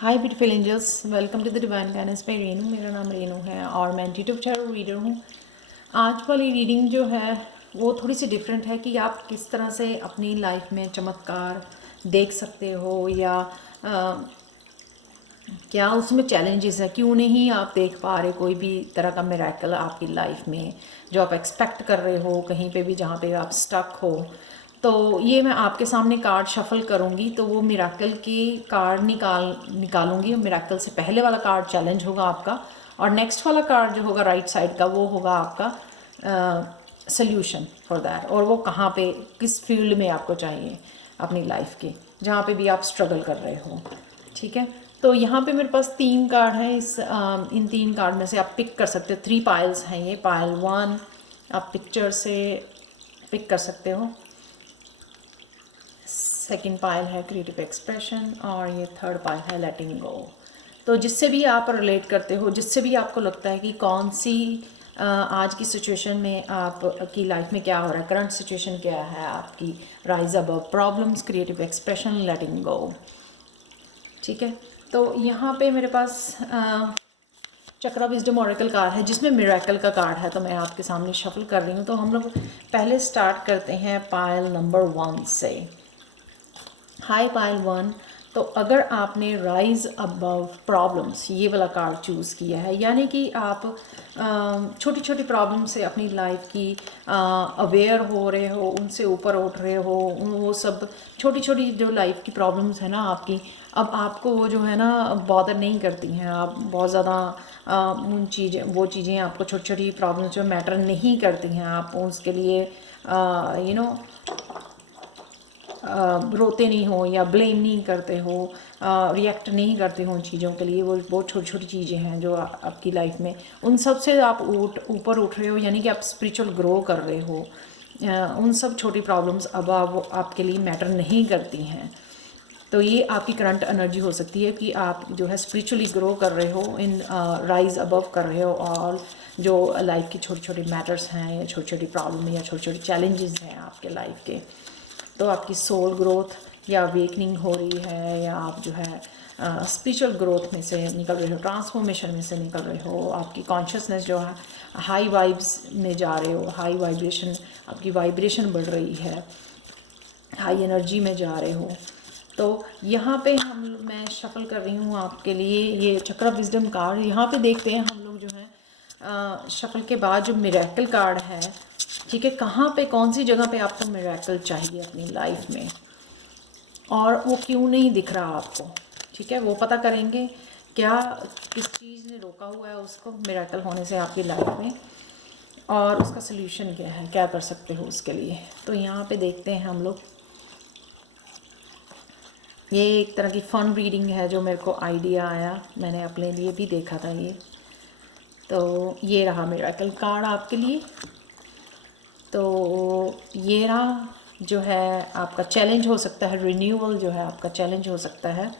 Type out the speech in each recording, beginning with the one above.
Hi beautiful angels, welcome to the divine guidance by Renu. मेरा नाम रेनू है और मैं इंट्यूटिव टैरो रीडर हूँ। आज वाली रीडिंग जो है वो थोड़ी सी डिफरेंट है कि आप किस तरह से अपनी लाइफ में चमत्कार देख सकते हो या क्या उसमें चैलेंजेस है, क्यों नहीं आप देख पा रहे कोई भी तरह का मिरेकल आपकी लाइफ में जो आप एक्सपेक्ट कर रहे हो, कहीं पे भी जहाँ पे आप स्टक हो। तो ये मैं आपके सामने कार्ड शफल करूँगी तो वो मिरेकल की कार्ड निकालूंगी। मिरेकल से पहले वाला कार्ड चैलेंज होगा आपका, और नेक्स्ट वाला कार्ड जो होगा राइट साइड का वो होगा आपका सोल्यूशन फॉर दैट, और वो कहाँ पे किस फील्ड में आपको चाहिए अपनी लाइफ के, जहाँ पे भी आप स्ट्रगल कर रहे हो। ठीक है, तो यहाँ पे मेरे पास 3 कार्ड हैं। इन 3 कार्ड में से आप पिक कर सकते हो। 3 पाइल्स हैं ये। पाइल 1 आप पिक्चर से पिक कर सकते हो, सेकंड पाइल है क्रिएटिव एक्सप्रेशन, और ये थर्ड पाइल है लेटिंग गो। तो जिससे भी आप रिलेट करते हो, जिससे भी आपको लगता है कि कौन सी आज की सिचुएशन में आपकी लाइफ में क्या हो रहा है, करंट सिचुएशन क्या है आपकी, rise above problems, creative expression, letting go. ठीक है, तो यहाँ पे मेरे पास चक्रा विजडम ऑरेकल कार्ड है जिसमें मिरेकल का कार्ड है, तो मैं आपके सामने शफल कर रही हूँ। तो हम लोग पहले स्टार्ट करते हैं पाइल नंबर 1 से। High pile 1। तो अगर आपने राइज अबव प्रॉब्लम्स ये वाला कार्ड चूज़ किया है, यानी कि आप छोटी छोटी प्रॉब्लम से अपनी लाइफ की अवेयर हो रहे हो, उनसे ऊपर उठ रहे हो, वो सब छोटी छोटी जो लाइफ की प्रॉब्लम्स है ना आपकी, अब आपको वो जो है ना बॉदर नहीं करती हैं। आप बहुत ज़्यादा उन चीज़ें आपको छोटी छोटी प्रॉब्लम्स जो मैटर नहीं करती हैं, आप उसके लिए रोते नहीं हो या ब्लेम नहीं करते हो, रिएक्ट नहीं करते हो उन चीज़ों के लिए। वो बहुत छोटी छोटी चीज़ें हैं जो आपकी लाइफ में, उन सब से आप ऊपर उठ रहे हो, यानी कि आप स्पिरिचुअल ग्रो कर रहे हो। उन सब छोटी प्रॉब्लम्स अब आपके लिए मैटर नहीं करती हैं। तो ये आपकी करंट एनर्जी हो सकती है कि आप जो है स्पिरिचुअली ग्रो कर रहे हो, इन राइज अबव कर रहे हो, और जो लाइफ की छोटी छोटी मैटर्स हैं या छोटी छोटी प्रॉब्लम या छोटी छोटी चैलेंजेस हैं आपके लाइफ के, तो आपकी सोल ग्रोथ या अवेकनिंग हो रही है, या आप जो है स्पिरिचुअल ग्रोथ में से निकल रहे हो, ट्रांसफॉर्मेशन में से निकल रहे हो। आपकी कॉन्शियसनेस जो है हाई वाइब्स में जा रहे हो, हाई वाइब्रेशन, आपकी वाइब्रेशन बढ़ रही है, हाई एनर्जी में जा रहे हो। तो यहाँ पे मैं शफल कर रही हूँ आपके लिए ये चक्रा विजडम कार्ड। यहाँ पे देखते हैं हम लोग जो है शफल के बाद जो मिरेकल कार्ड है, ठीक है, कहाँ पे कौन सी जगह पे आपको मिरेकल चाहिए अपनी लाइफ में, और वो क्यों नहीं दिख रहा आपको। ठीक है, वो पता करेंगे क्या किस चीज़ ने रोका हुआ है उसको मिरेकल होने से आपकी लाइफ में, और उसका सल्यूशन क्या है, क्या कर सकते हो उसके लिए। तो यहाँ पे देखते हैं हम लोग। ये एक तरह की फ़न रीडिंग है जो मेरे को आइडिया आया, मैंने अपने लिए भी देखा था ये। तो ये रहा मिरेकल कार्ड आपके लिए। तो ये रहा जो है आपका चैलेंज हो सकता है, रिन्यूअल जो है आपका चैलेंज हो सकता है,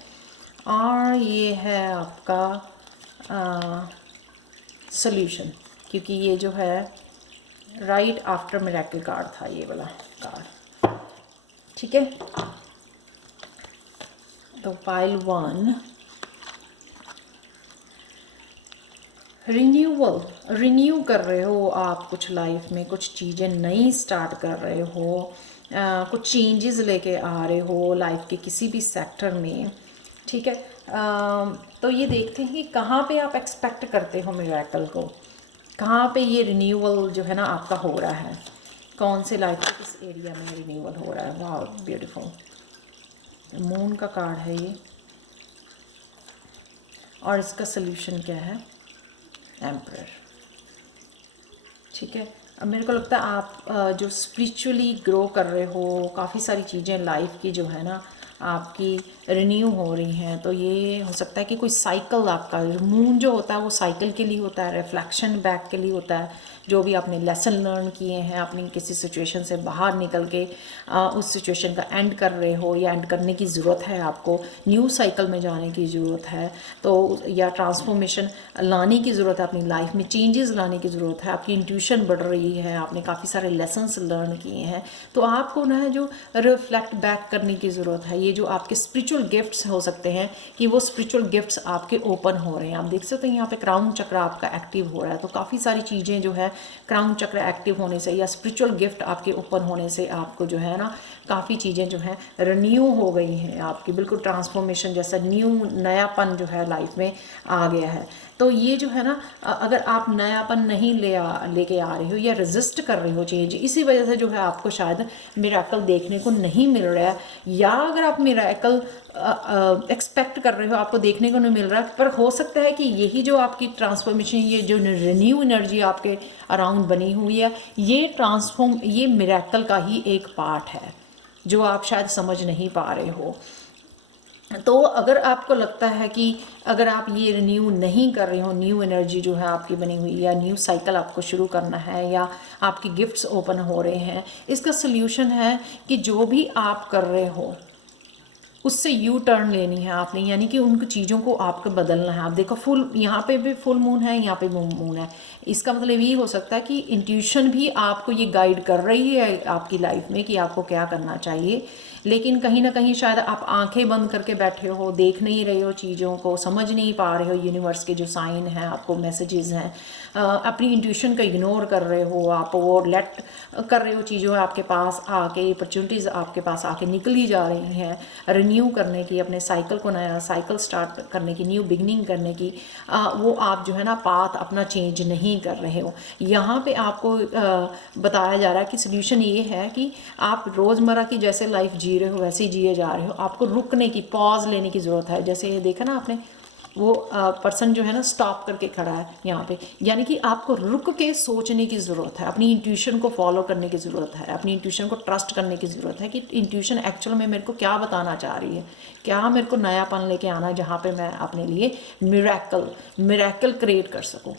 और ये है आपका सॉल्यूशन, क्योंकि ये जो है राइट आफ्टर मिरेकल कार्ड था ये वाला कार्ड। ठीक है, तो पाइल 1 रिन्यू कर रहे हो आप कुछ लाइफ में, कुछ चीज़ें नई स्टार्ट कर रहे हो, कुछ चेंजेस लेके आ रहे हो लाइफ के किसी भी सेक्टर में। ठीक है, तो ये देखते हैं कि कहाँ पे आप एक्सपेक्ट करते हो मिरेकल को, कहाँ पे ये रिन्यूअल जो है ना आपका हो रहा है, कौन से लाइफ के किस एरिया में रिन्यूअल हो रहा है। वाह ब्यूटीफुल, मून का कार्ड है ये, और इसका सल्यूशन क्या है, एम्परर। ठीक है, अब मेरे को लगता है आप जो स्पिरिचुअली ग्रो कर रहे हो, काफ़ी सारी चीज़ें लाइफ की जो है ना आपकी रिन्यू हो रही हैं। तो ये हो सकता है कि कोई साइकिल आपका, मून जो होता है वो साइकिल के लिए होता है, रिफ्लेक्शन बैक के लिए होता है। जो भी आपने लेसन लर्न किए हैं, अपनी किसी सिचुएशन से बाहर निकल के उस सिचुएशन का एंड कर रहे हो, या एंड करने की ज़रूरत है, आपको न्यू साइकिल में जाने की ज़रूरत है, तो या ट्रांसफॉर्मेशन लाने की ज़रूरत है अपनी लाइफ में, चेंजेस लाने की ज़रूरत है, आपकी इंट्यूशन बढ़ रही है, आपने काफ़ी सारे लेसन्स लर्न किए हैं, तो आपको ना जो रिफ्लेक्ट बैक करने की ज़रूरत है। ये जो आपके स्पिरिचुअल गिफ्ट्स हो सकते हैं कि वो स्पिरिचुअल गिफ्ट्स आपके ओपन हो रहे हैं। आप देख सकते हैं यहाँ पे क्राउन चक्र आपका एक्टिव हो रहा है। तो काफ़ी सारी चीज़ें जो है क्राउन चक्र एक्टिव होने से या स्पिरिचुअल गिफ्ट आपके ओपन होने से आपको जो है ना काफ़ी चीज़ें जो हैं रिन्यू हो गई हैं आपकी, बिल्कुल ट्रांसफॉर्मेशन जैसा नयापन जो है लाइफ में आ गया है। तो ये जो है ना अगर आप नयापन नहीं लेके आ रहे हो या रेजिस्ट कर रहे हो चेंज, इसी वजह से जो है आपको शायद मिरेकल देखने को नहीं मिल रहा है, या अगर आप मिरेकल एक्सपेक्ट कर रहे हो आपको देखने को नहीं मिल रहा है, पर हो सकता है कि यही जो आपकी ट्रांसफॉर्मेशन, ये जो रिन्यू एनर्जी आपके अराउंड बनी हुई है, ये मिरेकल का ही एक पार्ट है जो आप शायद समझ नहीं पा रहे हो। तो अगर आपको लगता है कि अगर आप ये रिन्यू नहीं कर रहे हो, न्यू एनर्जी जो है आपकी बनी हुई, या न्यू साइकिल आपको शुरू करना है, या आपकी गिफ्ट्स ओपन हो रहे हैं, इसका सल्यूशन है कि जो भी आप कर रहे हो उससे यू टर्न लेनी है आपने, यानी कि उन चीज़ों को आपको बदलना है। आप देखो फुल, यहाँ पे भी फुल मून है, यहाँ पे मून है। इसका मतलब ये हो सकता है कि इंट्यूशन भी आपको ये गाइड कर रही है आपकी लाइफ में कि आपको क्या करना चाहिए, लेकिन कहीं ना कहीं शायद आप आंखें बंद करके बैठे हो, देख नहीं रहे हो चीज़ों को, समझ नहीं पा रहे हो यूनिवर्स के जो साइन हैं, आपको मैसेजेस हैं, अपनी इंट्यूशन को इग्नोर कर रहे हो, आप वो लेट कर रहे हो चीज़ों आपके पास आके, अपॉर्चुनिटीज़ आपके पास आके निकली जा रही हैं रिन्यू करने की, अपने साइकिल को नया साइकिल स्टार्ट करने की, न्यू बिगनिंग करने की, वो आप जो है ना पाथ अपना चेंज नहीं कर रहे हो। यहाँ पे आपको बताया जा रहा है कि सोल्यूशन ये है कि आप रोज़मर्रा की जैसे लाइफ जी रहे हो वैसे ही जिए जा रहे हो, आपको रुकने की, पॉज लेने की ज़रूरत है। जैसे ये देखा ना आपने, वो पर्सन जो है ना स्टॉप करके खड़ा है यहाँ पे, यानी कि आपको रुक के सोचने की ज़रूरत है, अपनी इंट्यूशन को फॉलो करने की ज़रूरत है, अपनी इंट्यूशन को ट्रस्ट करने की ज़रूरत है कि इंट्यूशन एक्चुअल में मेरे को क्या बताना चाह रही है, क्या मेरे को नयापन लेके आना है जहाँ पे मैं अपने लिए मिरेकल क्रिएट कर सकूँ,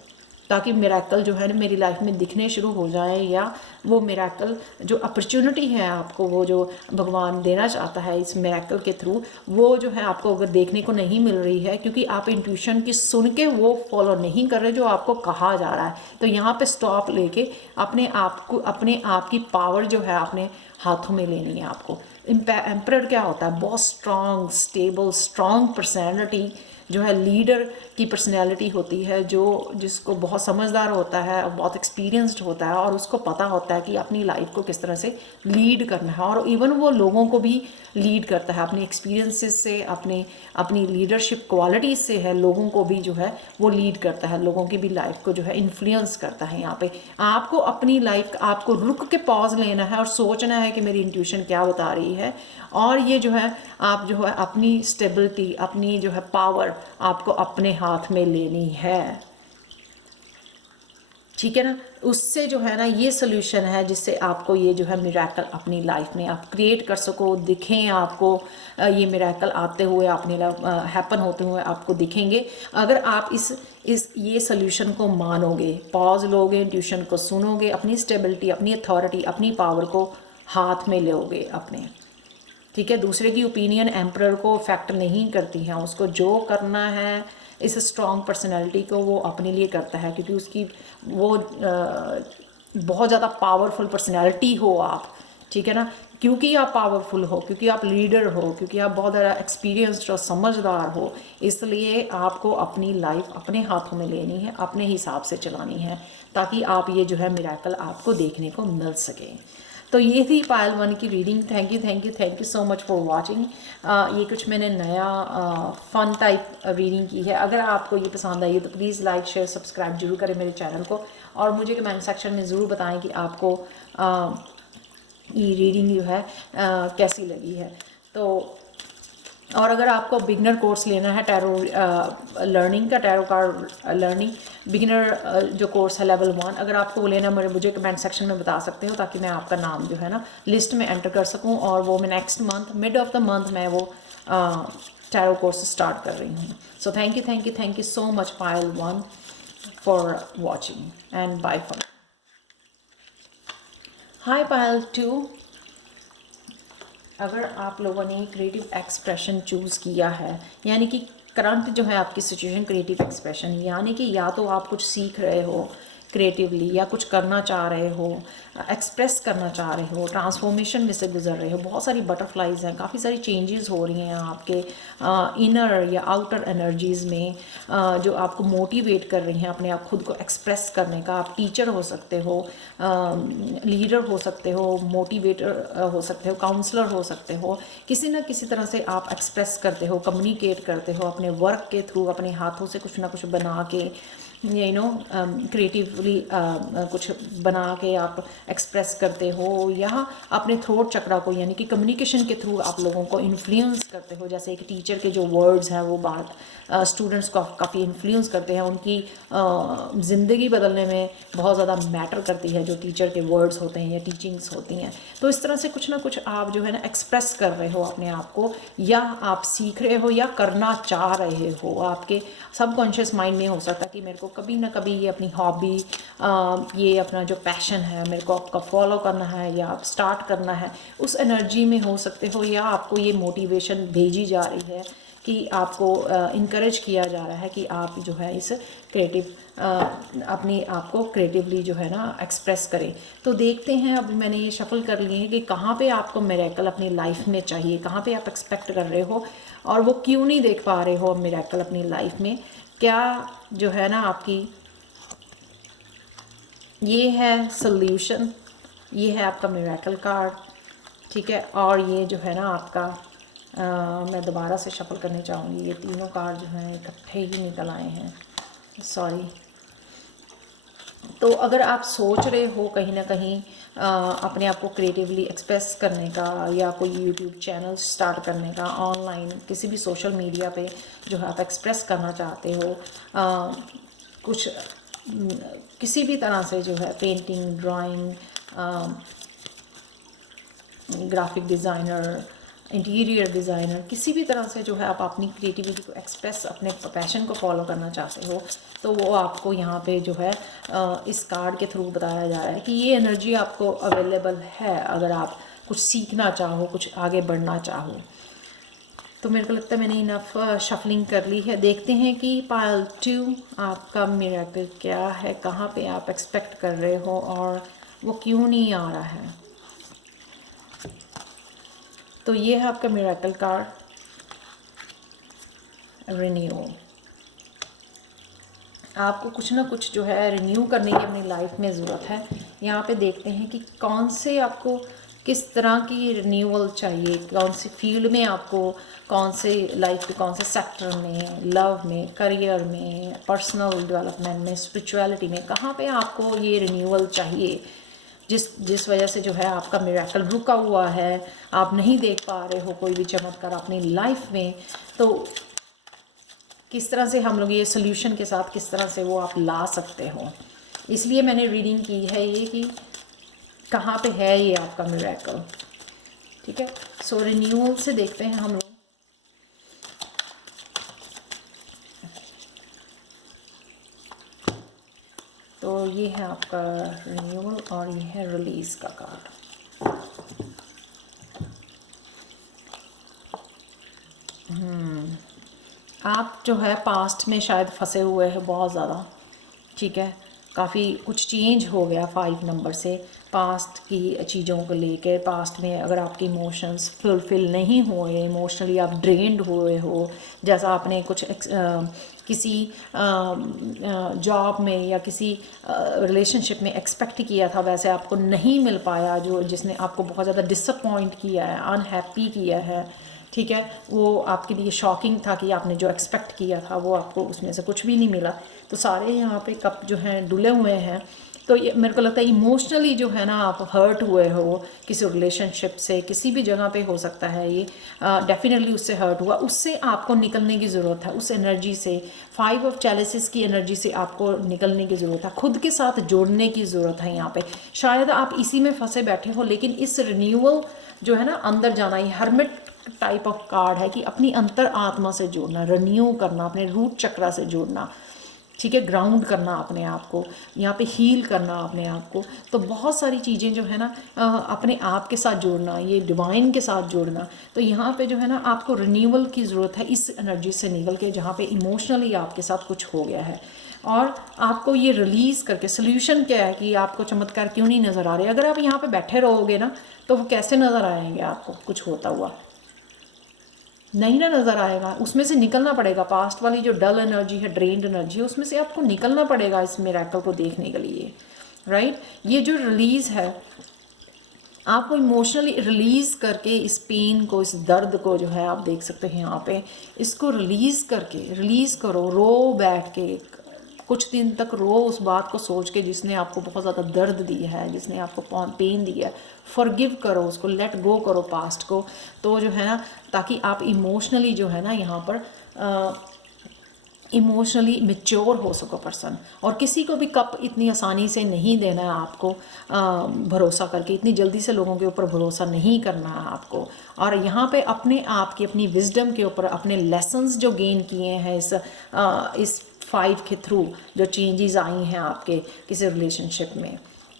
ताकि मिरेकल जो है ना मेरी लाइफ में दिखने शुरू हो जाए, या वो मिरेकल जो अपॉर्चुनिटी है आपको, वो जो भगवान देना चाहता है इस मिरेकल के थ्रू, वो जो है आपको अगर देखने को नहीं मिल रही है क्योंकि आप इंट्यूशन की सुन के वो फॉलो नहीं कर रहे जो आपको कहा जा रहा है। तो यहाँ पे स्टॉप लेके अपने आप की पावर जो है अपने हाथों में लेनी है आपको। एम्परर क्या होता है? बहुत स्ट्रॉन्ग, स्टेबल, स्ट्रॉन्ग पर्सनैलिटी जो है, लीडर की पर्सनैलिटी होती है, जिसको बहुत समझदार होता है और बहुत एक्सपीरियंस्ड होता है, और उसको पता होता है कि अपनी लाइफ को किस तरह से लीड करना है, और इवन वो लोगों को भी लीड करता है अपने एक्सपीरियंसेस से, अपनी लीडरशिप क्वालिटीज़ से है, लोगों को भी जो है वो लीड करता है, लोगों की भी लाइफ को जो है इन्फ्लुएंस करता है। यहाँ पे आपको अपनी लाइफ, आपको रुक के पॉज लेना है और सोचना है कि मेरी इंट्यूशन क्या बता रही है, और ये जो है आप जो है अपनी स्टेबिलिटी, अपनी जो है पावर आपको अपने हाथ में लेनी है, ठीक है ना। उससे जो है ना ये सोल्यूशन है जिससे आपको ये जो है मिरेकल अपनी लाइफ में आप क्रिएट कर सको, दिखें आपको ये मिरेकल आते हुए, अपने हैपन होते हुए आपको दिखेंगे अगर आप ये सोल्यूशन को मानोगे, पॉज लोगे, इंट्यूशन को सुनोगे, अपनी स्टेबिलिटी, अपनी अथॉरिटी, अपनी पावर को हाथ में लोगे अपने, ठीक है। दूसरे की ओपिनियन एम्परर को अफेक्ट नहीं करती हैं, उसको जो करना है इस स्ट्रॉन्ग पर्सनैलिटी को वो अपने लिए करता है, क्योंकि उसकी वो बहुत ज़्यादा पावरफुल पर्सनैलिटी हो आप, ठीक है ना। क्योंकि आप पावरफुल हो, क्योंकि आप लीडर हो, क्योंकि आप बहुत ज़्यादा एक्सपीरियंस्ड और समझदार हो, इसलिए आपको अपनी लाइफ अपने हाथों में लेनी है, अपने हिसाब से चलानी है, ताकि आप ये जो है मिरेकल आपको देखने को मिल सके। तो ये थी पायल 1 की reading. Thank you so much for watching. ये कुछ मैंने नया फन टाइप रीडिंग की है। अगर आपको ये पसंद आई तो प्लीज़ लाइक, शेयर, सब्सक्राइब जरूर करें मेरे चैनल को, और मुझे कमेंट सेक्शन में ज़रूर बताएं कि आपको ये रीडिंग जो है कैसी लगी है। तो और अगर आपको बिगिनर कोर्स लेना है टैरो लर्निंग का, टैरो कार्ड लर्निंग बिगिनर जो कोर्स है लेवल 1, अगर आपको वो लेना मुझे कमेंट सेक्शन में बता सकते हो, ताकि मैं आपका नाम जो है ना लिस्ट में एंटर कर सकूं, और वो मैं next month mid of the month मैं वो टैरो कोर्स स्टार्ट कर रही हूँ। So thank you so much Payal 1 for watching and bye for. Hi Payal 2, अगर आप लोगों ने क्रिएटिव एक्सप्रेशन चूज़ किया है, यानी कि करंट जो है आपकी सिचुएशन क्रिएटिव एक्सप्रेशन, यानी कि या तो आप कुछ सीख रहे हो, क्रिएटिवली, या कुछ करना चाह रहे हो, एक्सप्रेस करना चाह रहे हो, ट्रांसफॉर्मेशन में से गुजर रहे हो, बहुत सारी बटरफ्लाइज हैं, काफ़ी सारी चेंजेस हो रही हैं आपके इनर या आउटर एनर्जीज़ में, जो आपको मोटिवेट कर रही हैं अपने आप खुद को एक्सप्रेस करने का। आप टीचर हो सकते हो, लीडर हो सकते हो, मोटिवेटर हो सकते हो, काउंसलर हो सकते हो, किसी न किसी तरह से आप एक्सप्रेस करते हो, कम्युनिकेट करते हो अपने वर्क के थ्रू, अपने हाथों से कुछ ना कुछ बना के, क्रिएटिवली कुछ बना के आप एक्सप्रेस करते हो, या अपने थ्रोट चक्रा को यानी कि कम्युनिकेशन के थ्रू आप लोगों को इन्फ्लुएंस करते हो। जैसे एक टीचर के जो वर्ड्स हैं वो बात स्टूडेंट्स को काफ़ी इन्फ्लुएंस करते हैं, उनकी ज़िंदगी बदलने में बहुत ज़्यादा मैटर करती है जो टीचर के वर्ड्स होते हैं या टीचिंग्स होती हैं। तो इस तरह से कुछ ना कुछ आप जो है ना एक्सप्रेस कर रहे हो अपने आप को, या आप सीख रहे हो या करना चाह रहे हो। आपके सबकॉन्शियस माइंड में हो सकता है कि मेरे को कभी ना कभी ये अपनी हॉबी, ये अपना जो पैशन है मेरे को आपका फॉलो करना है या आप स्टार्ट करना है, उस एनर्जी में हो सकते हो, या आपको ये मोटिवेशन भेजी जा रही है कि आपको इनकरेज किया जा रहा है कि आप जो है इस क्रिएटिव अपनी आप को क्रिएटिवली जो है ना एक्सप्रेस करें। तो देखते हैं, अब मैंने ये शफल कर लिए हैं कि कहाँ पे आपको मिरेकल अपनी लाइफ में चाहिए, कहाँ पे आप एक्सपेक्ट कर रहे हो और वो क्यों नहीं देख पा रहे हो मिरेकल अपनी लाइफ में। क्या जो है ना आपकी ये है सॉल्यूशन, ये है आपका मिरेकल कार्ड, ठीक है। और ये जो है ना आपका मैं दोबारा से शफल करने चाहूँगी, ये तीनों कार्ड जो हैं इकट्ठे ही निकल आए हैं, सॉरी। तो अगर आप सोच रहे हो कहीं ना कहीं अपने आप को क्रिएटिवली एक्सप्रेस करने का, या कोई यूट्यूब चैनल स्टार्ट करने का, ऑनलाइन किसी भी सोशल मीडिया पे जो है आप एक्सप्रेस करना चाहते हो, कुछ किसी भी तरह से जो है painting, drawing, graphic designer, interior designer, किसी भी तरह से जो है आप अपनी क्रिएटिविटी को एक्सप्रेस, अपने पैशन को फॉलो करना चाहते हो, तो वो आपको यहाँ पे जो है इस कार्ड के थ्रू बताया जा रहा है कि ये एनर्जी आपको अवेलेबल है अगर आप कुछ सीखना चाहो, कुछ आगे बढ़ना चाहो। तो मेरे को लगता है मैंने इनफ शफलिंग कर ली है। देखते हैं कि पाइल 2 आपका मिरेकल क्या है, कहाँ पे आप एक्सपेक्ट कर रहे हो और वो क्यों नहीं आ रहा है। तो ये है आपका मिरेकल कार्ड, रिन्यूअल। आपको कुछ ना कुछ जो है रिन्यू करने की अपनी लाइफ में ज़रूरत है। यहाँ पे देखते हैं कि कौन से आपको किस तरह की रिन्यूअल चाहिए, कौन सी फील्ड में आपको, कौन से लाइफ के कौन से सेक्टर में, लव में, करियर में, पर्सनल डेवलपमेंट में, स्पिरिचुअलिटी में, कहाँ पे आपको ये रिन्यूअल चाहिए जिस वजह से जो है आपका मिरेकल रुका हुआ है, आप नहीं देख पा रहे हो कोई भी चमत्कार अपनी लाइफ में। तो किस तरह से हम लोग ये सोल्यूशन के साथ किस तरह से वो आप ला सकते हो, इसलिए मैंने रीडिंग की है ये कि कहाँ पे है ये आपका मिरेकल, ठीक है। सो रिन्यूअल से देखते हैं हम लोग। तो ये है आपका रिन्यूअल और ये है रिलीज़ का कार्ड। आप जो है पास्ट में शायद फंसे हुए हैं बहुत ज़्यादा, ठीक है। काफ़ी कुछ चेंज हो गया 5 नंबर से, पास्ट की चीज़ों को लेकर। पास्ट में अगर आपके इमोशंस फुलफिल नहीं हुए, इमोशनली आप ड्रेन्ड हुए हो, जैसा आपने कुछ किसी जॉब में या किसी रिलेशनशिप में एक्सपेक्ट किया था वैसे आपको नहीं मिल पाया, जो जिसने आपको बहुत ज़्यादा डिसअपॉइंट किया है, अनहैप्पी किया है, ठीक है। वो आपके लिए शॉकिंग था कि आपने जो एक्सपेक्ट किया था वो आपको उसमें से कुछ भी नहीं मिला। तो सारे यहाँ पे कप जो हैं डुले हुए हैं। तो ये मेरे को लगता है इमोशनली जो है ना आप हर्ट हुए हो किसी रिलेशनशिप से, किसी भी जगह पे हो सकता है ये, डेफिनेटली उससे हर्ट हुआ, उससे आपको निकलने की ज़रूरत है। उस एनर्जी से, 5 ऑफ चैलिसेस की एनर्जी से आपको निकलने की ज़रूरत है, खुद के साथ जोड़ने की ज़रूरत है। यहाँ पे शायद आप इसी में फंसे बैठे हो, लेकिन इस रिन्यूअल जो है ना अंदर जाना, ये हर्मिट टाइप ऑफ कार्ड है कि अपनी अंतर आत्मा से जोड़ना, रिन्यू करना, अपने रूट चक्रा से जोड़ना, ठीक है, ग्राउंड करना अपने आप को, यहाँ पे हील करना अपने आप को। तो बहुत सारी चीज़ें जो है ना अपने आप के साथ जोड़ना, ये डिवाइन के साथ जोड़ना। तो यहाँ पे जो है ना आपको रिन्यूअल की ज़रूरत है इस एनर्जी से निकल के, जहाँ पे इमोशनली आपके साथ कुछ हो गया है, और आपको ये रिलीज़ करके सोल्यूशन क्या है कि आपको चमत्कार क्यों नहीं नज़र आ रहे। अगर आप यहाँ पे बैठे रहोगे ना तो वो कैसे नज़र आएंगे आपको कुछ होता हुआ, नहीं ना नज़र आएगा। उसमें से निकलना पड़ेगा, पास्ट वाली जो डल एनर्जी है, ड्रेन्ड एनर्जी है, उसमें से आपको निकलना पड़ेगा इस मिरेकल को देखने के लिए, राइट। ये जो रिलीज़ है आपको इमोशनली रिलीज़ करके इस पेन को, इस दर्द को जो है आप देख सकते हैं यहाँ पे, इसको रिलीज़ करके, रिलीज़ करो, रो बैठ के, कुछ दिन तक रो उस बात को सोच के जिसने आपको बहुत ज़्यादा दर्द दिया है, जिसने आपको पेन दिया है। फॉरगिव करो उसको, लेट गो करो पास्ट को। तो जो है ना ताकि आप इमोशनली जो है ना यहाँ पर इमोशनली मेच्योर हो सको पर्सन। और किसी को भी कप इतनी आसानी से नहीं देना है आपको, भरोसा करके इतनी जल्दी से लोगों के ऊपर भरोसा नहीं करना है आपको। और यहाँ पे अपने आप की, अपनी विजडम के ऊपर, अपने लेसन्स जो गेन किए हैं इस 5 के थ्रू, जो चेंजेस आई हैं आपके किसी रिलेशनशिप में,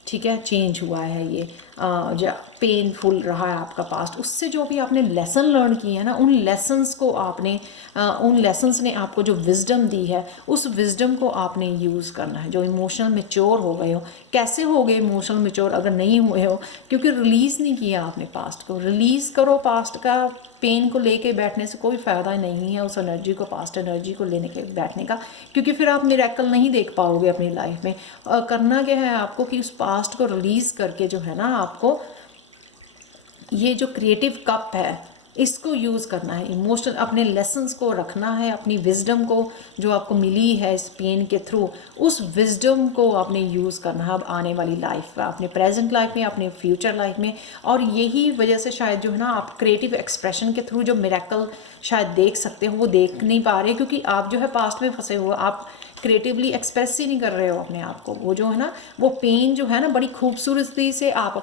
ठीक है, चेंज हुआ है ये, जो पेनफुल रहा है आपका पास्ट, उससे जो भी आपने लेसन लर्न किए हैं ना, उन लेसन्स को आपने उन लेसन्स ने आपको जो विजडम दी है, उस विजडम को आपने यूज़ करना है। जो इमोशनल मेच्योर हो गए हो, कैसे हो गए इमोशनल मेच्योर अगर नहीं हुए हो, क्योंकि रिलीज़ नहीं किया आपने पास्ट को। रिलीज़ करो पास्ट का, पेन को लेके बैठने से कोई फ़ायदा नहीं है उस एनर्जी को, पास्ट एनर्जी को लेने के बैठने का, क्योंकि फिर आप मिरेकल नहीं देख पाओगे अपनी लाइफ में। करना क्या है आपको कि उस पास्ट को रिलीज़ करके जो है ना आपको ये जो क्रिएटिव कप है इसको यूज़ करना है, इमोशनल अपने लेसन्स को रखना है, अपनी विजडम को जो आपको मिली है इस पेन के थ्रू, उस विजडम को आपने यूज़ करना है अब आने वाली लाइफ में, अपने प्रेजेंट लाइफ में, अपने फ्यूचर लाइफ में। और यही वजह से शायद जो है ना आप क्रिएटिव एक्सप्रेशन के थ्रू जो मिरेकल शायद देख सकते हो वो देख नहीं पा रहे, क्योंकि आप जो है पास्ट में फंसे हुए, आप क्रिएटिवली एक्सप्रेस ही नहीं कर रहे हो अपने आप को। वो जो है ना वो पेन जो है ना बड़ी खूबसूरती से आप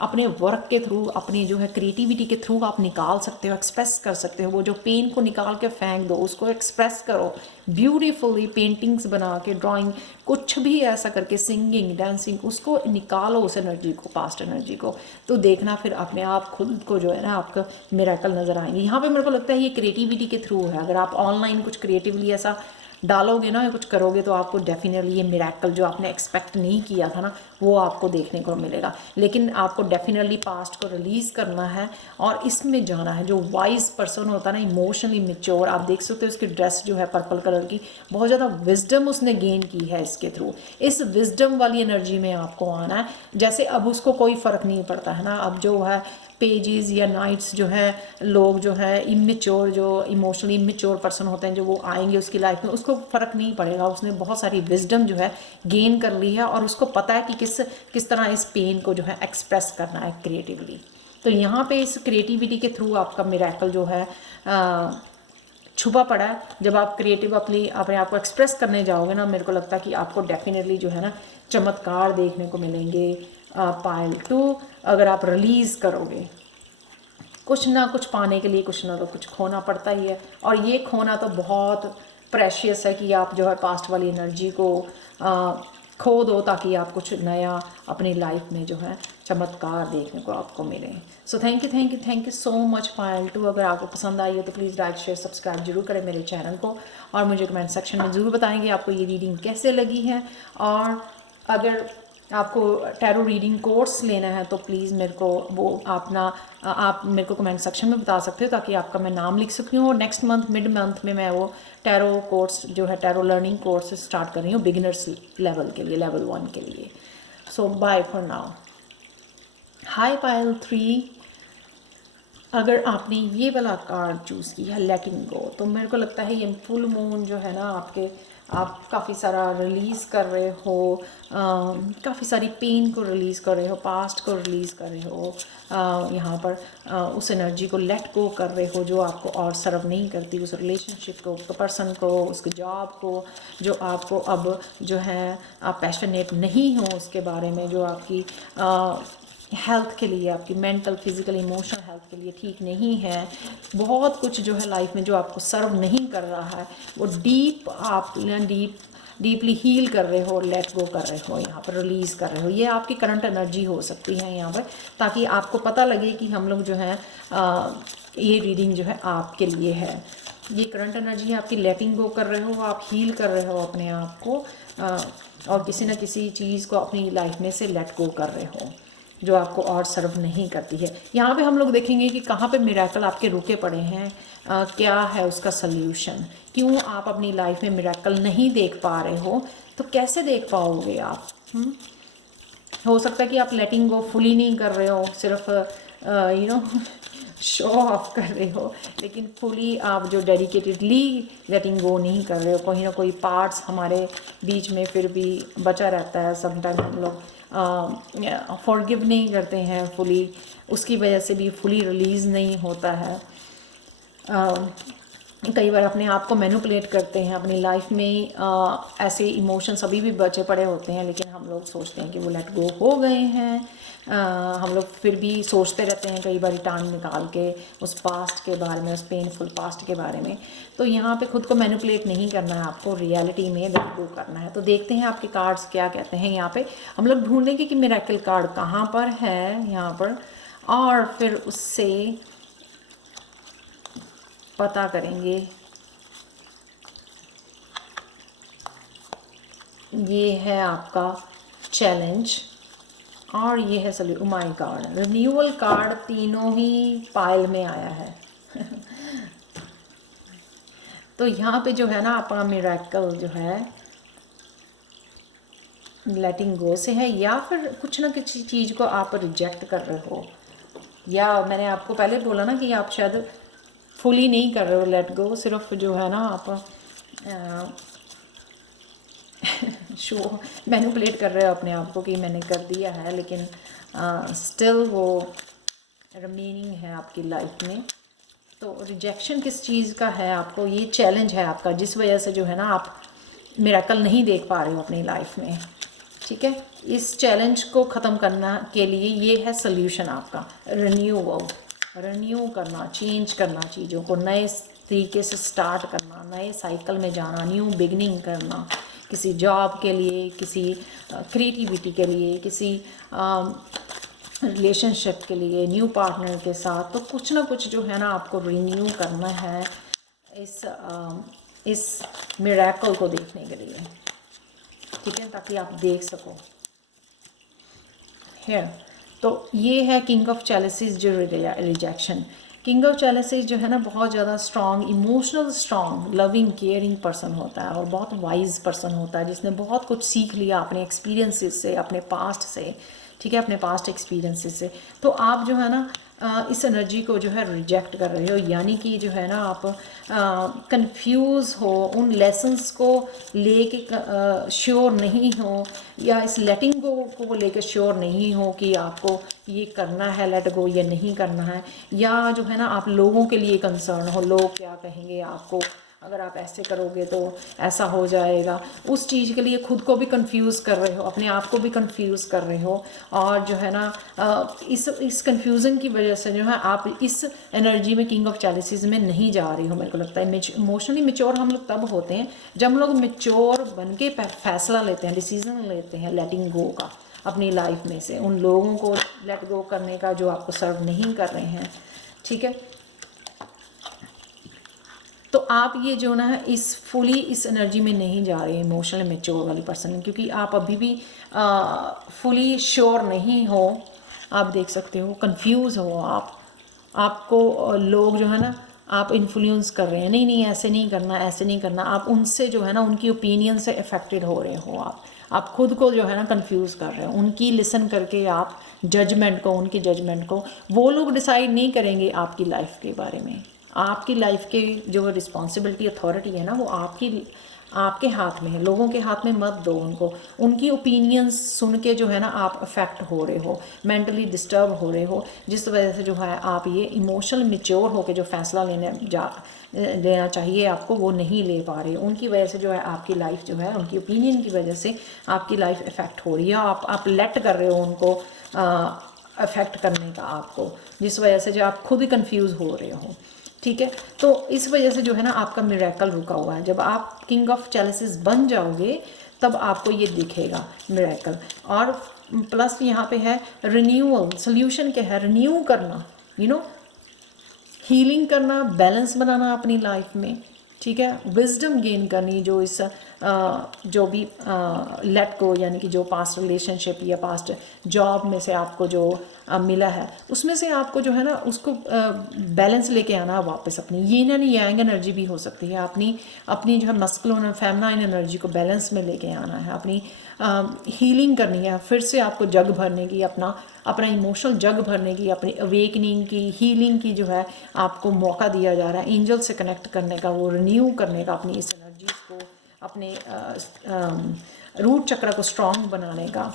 अपने वर्क के थ्रू, अपनी जो है क्रिएटिविटी के थ्रू आप निकाल सकते हो, एक्सप्रेस कर सकते हो। वो जो पेन को निकाल के फेंक दो, उसको एक्सप्रेस करो ब्यूटीफुली, पेंटिंग्स बना के, ड्राइंग, कुछ भी ऐसा करके, सिंगिंग, डांसिंग, उसको निकालो उस एनर्जी को, पास्ट एनर्जी को। तो देखना फिर अपने आप खुद को जो है ना आपका मिरेकल नज़र आएंगे। यहाँ पे मेरे को लगता है ये क्रिएटिविटी के थ्रू है। अगर आप ऑनलाइन कुछ क्रिएटिवली ऐसा डालोगे ना या कुछ करोगे तो आपको डेफिनेटली ये मिरेकल जो आपने एक्सपेक्ट नहीं किया था ना वो आपको देखने को मिलेगा। लेकिन आपको डेफिनेटली पास्ट को रिलीज़ करना है और इसमें जाना है। जो वाइज पर्सन होता है ना, इमोशनली मेच्योर, आप देख सकते हो उसकी ड्रेस जो है पर्पल कलर की, बहुत ज़्यादा विजडम उसने गेन की है इसके थ्रू। इस विजडम वाली एनर्जी में आपको आना है। जैसे अब उसको कोई फ़र्क नहीं पड़ता है ना, अब जो है पेजेस या नाइट्स जो है, लोग जो है इमेच्योर, जो इमोशनली इमेच्योर पर्सन होते हैं, जो वो आएंगे उसकी लाइफ में, उसको फ़र्क नहीं पड़ेगा। उसने बहुत सारी विजडम जो है गेन कर ली है और उसको पता है कि किस तरह इस पेन को जो है एक्सप्रेस करना है क्रिएटिवली। तो यहाँ पे इस क्रिएटिविटी के थ्रू आपका मिरेकल जो है छुपा पड़ा है। जब आप क्रिएटिव अपने आप को एक्सप्रेस करने जाओगे ना, मेरे को लगता है कि आपको डेफिनेटली जो है ना चमत्कार देखने को मिलेंगे। पायल 2 अगर आप रिलीज़ करोगे, कुछ ना कुछ पाने के लिए कुछ ना तो कुछ खोना पड़ता ही है, और ये खोना तो बहुत प्रेशियस है कि आप जो है पास्ट वाली एनर्जी को खो दो ताकि आप कुछ नया अपनी लाइफ में जो है चमत्कार देखने को आपको मिले। So thank you so much Payal 2। अगर आपको पसंद आई हो तो प्लीज़ लाइक शेयर सब्सक्राइब जरूर करें मेरे चैनल को, और मुझे कमेंट सेक्शन में ज़रूर बताएंगे आपको ये रीडिंग कैसे लगी है। और अगर आपको टैरो रीडिंग कोर्स लेना है तो प्लीज़ मेरे को आप मेरे को कमेंट सेक्शन में बता सकते हो ताकि आपका मैं नाम लिख सकती हूँ। और नेक्स्ट मंथ मिड मंथ में मैं वो टैरो कोर्स जो है, टैरो लर्निंग कोर्स स्टार्ट कर रही हूँ बिगिनर्स लेवल के लिए, लेवल 1 के लिए। सो बाय फॉर नाउ। हाय पायल 3, अगर आपने ये वाला कार्ड चूज़ किया लेटिंग गो, तो मेरे को लगता है ये फुल मून जो है ना आप काफ़ी सारा रिलीज़ कर रहे हो, काफ़ी सारी पेन को रिलीज़ कर रहे हो, पास्ट को रिलीज़ कर रहे हो, यहाँ पर उस एनर्जी को लेट गो कर रहे हो जो आपको और सर्व नहीं करती, उस रिलेशनशिप को, उसको पर्सन को, उसके जॉब को, जो आपको अब जो है आप पैशनेट नहीं हो उसके बारे में, जो आपकी हेल्थ के लिए, आपकी मेंटल, फिजिकल, इमोशनल हेल्थ के लिए ठीक नहीं है। बहुत कुछ जो है लाइफ में जो आपको सर्व नहीं कर रहा है, वो डीप डीपली हील कर रहे हो, लेट गो कर रहे हो, यहाँ पर रिलीज़ कर रहे हो। ये आपकी करंट एनर्जी हो सकती है यहाँ पर, ताकि आपको पता लगे कि हम लोग जो है ये रीडिंग जो है आपके लिए है। ये करंट एनर्जी आपकी लेटिंग गो कर रहे हो, आप हील कर रहे हो अपने आप को, और किसी न किसी चीज़ को अपनी लाइफ में से लेट गो कर रहे हो जो आपको और सर्व नहीं करती है। यहाँ पे हम लोग देखेंगे कि कहाँ पे मिरेकल आपके रुके पड़े हैं, क्या है उसका सल्यूशन, क्यों आप अपनी लाइफ में मिरेकल नहीं देख पा रहे हो, तो कैसे देख पाओगे आप? हो सकता है कि आप लेटिंग गो फुली नहीं कर रहे हो, सिर्फ शो ऑफ कर रहे हो, लेकिन फुली आप जो डेडिकेटेडली लेटिंग गो नहीं कर रहे हो। कोई ना कोई पार्ट्स हमारे बीच में फिर भी बचा रहता है। समटाइम हम लोग फॉरगिव नहीं करते हैं फुली, उसकी वजह से भी फुली रिलीज़ नहीं होता है। कई बार अपने आप को मैनिपुलेट करते हैं अपनी लाइफ में, ऐसे इमोशंस अभी भी बचे पड़े होते हैं, लेकिन हम लोग सोचते हैं कि वो लेट गो हो गए हैं। हम लोग फिर भी सोचते रहते हैं कई बार टाइम निकाल के उस पास्ट के बारे में, उस पेनफुल पास्ट के बारे में। तो यहाँ पे खुद को मैनिपुलेट नहीं करना है, आपको रियलिटी में लेट गो करना है। तो देखते हैं आपके कार्ड्स क्या कहते हैं। यहाँ पे हम लोग ढूंढेंगे कि मिरेकल कार्ड कहाँ पर है यहाँ पर, और फिर उससे पता करेंगे। ये है आपका चैलेंज और ये है solution. My card renewal card तीनों ही पाइल में आया है। तो यहाँ पे जो है ना आपका मिरेकल जो है लेटिंग गो से है, या फिर कुछ ना कुछ चीज़ को आप रिजेक्ट कर रहे हो, या मैंने आपको पहले बोला ना कि आप शायद फुली नहीं कर रहे हो लेट गो, सिर्फ जो है ना आप शो मैनिपुलेट कर रहे हो अपने आप को कि मैंने कर दिया है, लेकिन स्टिल वो रिमेनिंग है आपकी लाइफ में। तो रिजेक्शन किस चीज़ का है आपको, ये चैलेंज है आपका, जिस वजह से जो है ना आप मिरेकल नहीं देख पा रहे हो अपनी लाइफ में। ठीक है, इस चैलेंज को ख़त्म करना के लिए ये है सल्यूशन आपका, रिन्यू करना, चेंज करना, चीज़ों को नए तरीके से स्टार्ट करना, नए साइकिल में जाना, न्यू बिगनिंग करना, किसी जॉब के लिए, किसी क्रिएटिविटी के लिए, किसी रिलेशनशिप के लिए, न्यू पार्टनर के साथ। तो कुछ ना कुछ जो है ना आपको रिन्यू करना है इस मिरेकल को देखने के लिए। ठीक है, ताकि आप देख सको है। तो ये है किंग ऑफ चैलेसिस जो रिजेक्शन। किंग ऑफ चैलेसिस जो है ना बहुत ज़्यादा strong, emotional strong, loving caring person होता है और बहुत वाइज पर्सन होता है, जिसने बहुत कुछ सीख लिया अपने एक्सपीरियंसेस से, अपने पास्ट से। ठीक है, अपने पास्ट एक्सपीरियंसेस से। तो आप जो है ना इस एनर्जी को जो है रिजेक्ट कर रहे हो, यानी कि जो है ना आप कंफ्यूज हो, उन लेसन्स को लेके श्योर नहीं हो, या इस लेटिंग गो को लेके श्योर नहीं हो कि आपको ये करना है लेट गो या नहीं करना है, या जो है ना आप लोगों के लिए कंसर्न हो, लोग क्या कहेंगे आपको, अगर आप ऐसे करोगे तो ऐसा हो जाएगा। उस चीज़ के लिए खुद को भी कंफ्यूज कर रहे हो, अपने आप को भी कंफ्यूज कर रहे हो, और जो है ना इस कंफ्यूजन की वजह से जो है आप इस एनर्जी में किंग ऑफ चैलेसिस में नहीं जा रही हो। मेरे को लगता है इमोशनली मेच्योर हम लोग तब होते हैं जब हम लोग मेच्योर बन के फैसला लेते हैं, डिसीजन लेते हैं लेटिंग गो का अपनी लाइफ में से, उन लोगों को लेट गो करने का जो आपको सर्व नहीं कर रहे हैं। ठीक है, तो आप ये जो ना है इस फुली इस एनर्जी में नहीं जा रहे हैं इमोशनल मेच्योर वाली पर्सन, क्योंकि आप अभी भी फुली श्योर नहीं हो। आप देख सकते हो कंफ्यूज हो आपको लोग जो है ना आप इन्फ्लुएंस कर रहे हैं, नहीं नहीं ऐसे नहीं करना, ऐसे नहीं करना। आप उनसे जो है ना उनकी ओपिनियन से अफेक्टेड हो रहे हो, आप खुद को जो है ना कंफ्यूज कर रहे हो। उनकी लिसन करके आप उनकी जजमेंट को वो लोग डिसाइड नहीं करेंगे आपकी लाइफ के बारे में। आपकी लाइफ के जो रिस्पॉन्सिबिलिटी अथॉरिटी है ना वो आपके हाथ में है, लोगों के हाथ में मत दो उनको। उनकी ओपिनियंस सुन के जो है ना आप अफेक्ट हो रहे हो, मेंटली डिस्टर्ब हो रहे हो, जिस वजह से जो है आप ये इमोशनल मेच्योर होकर जो फैसला लेना चाहिए आपको वो नहीं ले पा रहे। उनकी वजह से जो है आपकी लाइफ जो है उनकी ओपिनियन की वजह से आपकी लाइफ इफ़ेक्ट हो रही है। आप लेट कर रहे हो उनको अफेक्ट करने का आपको, जिस वजह से जो आप खुद ही कंफ्यूज हो रहे हो। ठीक है। तो इस वजह से जो है ना आपका मिरेकल रुका हुआ है। जब आप किंग ऑफ चैलेंजेस बन जाओगे तब आपको ये दिखेगा मिरेकल। और प्लस यहाँ पे है रिन्यूअल, सोल्यूशन क्या है, रिन्यू करना, हीलिंग करना, बैलेंस बनाना अपनी लाइफ में, ठीक है। विजडम गेन करनी, जो इस जो भी लेट गो, यानी कि जो पास्ट रिलेशनशिप या पास्ट जॉब में से आपको जो मिला है उसमें से आपको जो है ना उसको बैलेंस लेके आना वापस। अपनी यिन एंड यांग एनर्जी भी हो सकती है, अपनी जो है मस्कुलिन और फेमिनाइन एनर्जी को बैलेंस में लेके आना है, अपनी हीलिंग करनी है, फिर से आपको जग भरने की, अपना इमोशनल जग भरने की, अपनी अवेकनिंग की, हीलिंग की जो है आपको मौका दिया जा रहा है। एंजल से कनेक्ट करने का, वो रिन्यू करने का अपनी इस एनर्जीज को, अपने रूट चक्र को स्ट्रॉन्ग बनाने का,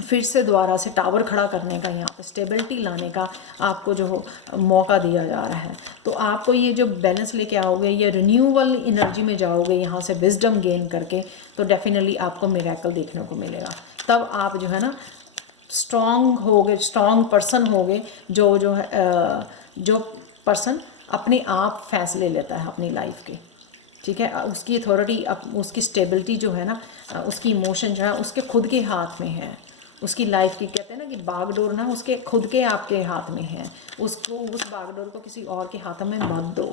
फिर से दोबारा से टावर खड़ा करने का, यहाँ पे स्टेबिलिटी लाने का आपको जो मौका दिया जा रहा है। तो आपको ये जो बैलेंस लेके आओगे, ये रिन्यूअल एनर्जी में जाओगे यहाँ से विजडम गेन करके, तो डेफिनेटली आपको मिरेकल देखने को मिलेगा। तब आप जो है ना स्ट्रॉन्ग होगे, स्ट्रॉन्ग पर्सन होगे, जो है जो पर्सन अपने आप फैसले लेता है अपनी लाइफ के, ठीक है। उसकी अथॉरिटी, उसकी स्टेबिलिटी जो है ना, उसकी इमोशन जो है उसके खुद के हाथ में है। उसकी लाइफ की, कहते हैं ना कि बागडोर ना उसके खुद के आपके हाथ में है, उसको उस बागडोर को किसी और के हाथों में मत दो।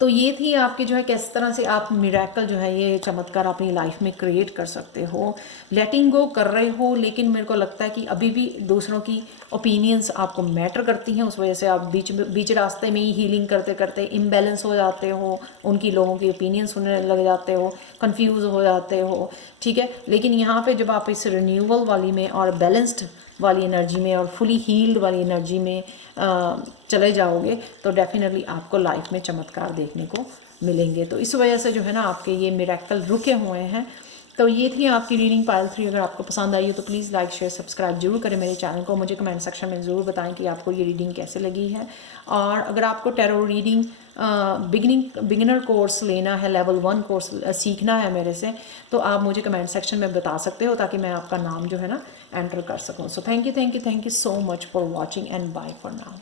तो ये थी आपकी जो है किस तरह से आप मिरेकल जो है ये चमत्कार अपनी लाइफ में क्रिएट कर सकते हो। लेटिंग गो कर रहे हो, लेकिन मेरे को लगता है कि अभी भी दूसरों की ओपिनियंस आपको मैटर करती हैं, उस वजह से आप बीच रास्ते में ही हीलिंग करते करते इम्बैलेंस हो जाते हो, उनकी लोगों की ओपिनियन सुनने लग जाते हो, कंफ्यूज हो जाते हो, ठीक है। लेकिन यहाँ पे जब आप इस रिन्यूअल वाली में और बैलेंस्ड वाली एनर्जी में और फुली हील्ड वाली एनर्जी में चले जाओगे तो डेफिनेटली आपको लाइफ में चमत्कार देखने को मिलेंगे। तो इस वजह से जो है ना आपके ये मिरेकल रुके हुए हैं। तो ये थी आपकी रीडिंग पाइल 3। अगर आपको पसंद आई हो तो प्लीज़ लाइक शेयर सब्सक्राइब जरूर करें मेरे चैनल को। मुझे कमेंट सेक्शन में ज़रूर बताएं कि आपको ये रीडिंग कैसे लगी है। और अगर आपको टैरो रीडिंग बिगिनर कोर्स लेना है, लेवल 1 कोर्स सीखना है मेरे से, तो आप मुझे कमेंट सेक्शन में बता सकते हो ताकि मैं आपका नाम जो है ना एंटर कर सकूँ। So thank you so much for watching and bye for now.